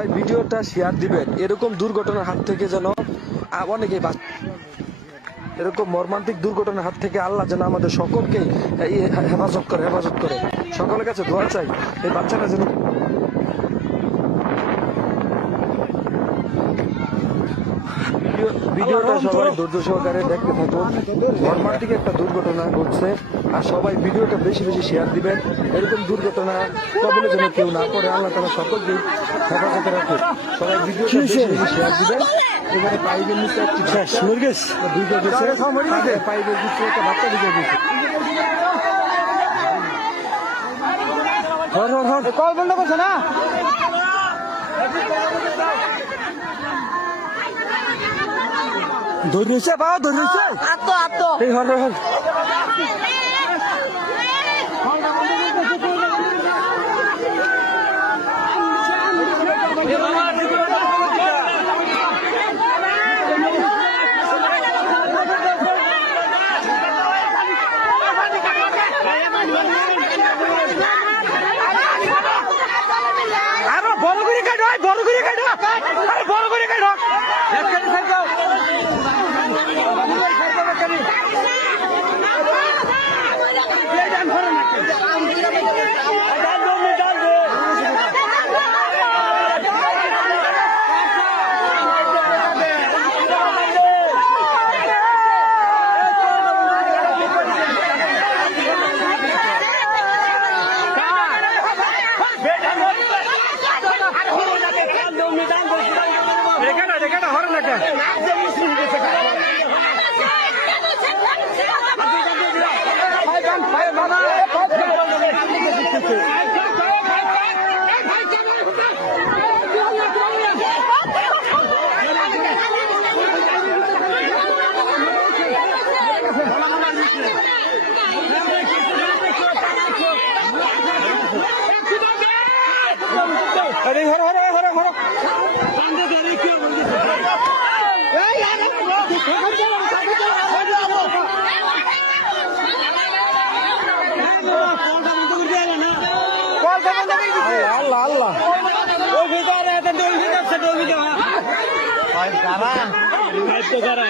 সবাই ভিডিওটা শেয়ার দিবেন, এরকম দুর্ঘটনার হাত থেকে যেন অনেকেই এরকম মর্মান্তিক দুর্ঘটনার হাত থেকে আল্লাহ যেন আমাদের সকলকেই হেফাজত করে। সকলের কাছে দোয়া চাই এই বাচ্চাটা যেন ভিডিওটা সবাই ধৈর্য সহকারে দেখতে থাকুন। মর্মান্তিক একটা দুর্ঘটনা ঘটছে, আর সবাই ভিডিওটা বেশি বেশি শেয়ার দিবেন। এরকম দুর্ঘটনা কবলে যেন কেউ না পড়ে, আল্লাহ তারা সকলকে হেফাজতে রাখুন। সবাই ভিডিওটা বেশি বেশি শেয়ার দিবেন। এখানে পাইপের নিচে একটি দুইটা গেছে, পাইপের নিচে একটা বাচ্চা ঢুকে গেছে। কল বন্ধ করছে না, ধরেছে বা ধরেছে এই হল আরো বড় করে কাটো, বড় করে কাটো, আরে বড় করে কাটো। আল্লাহ আল্লাহ গারা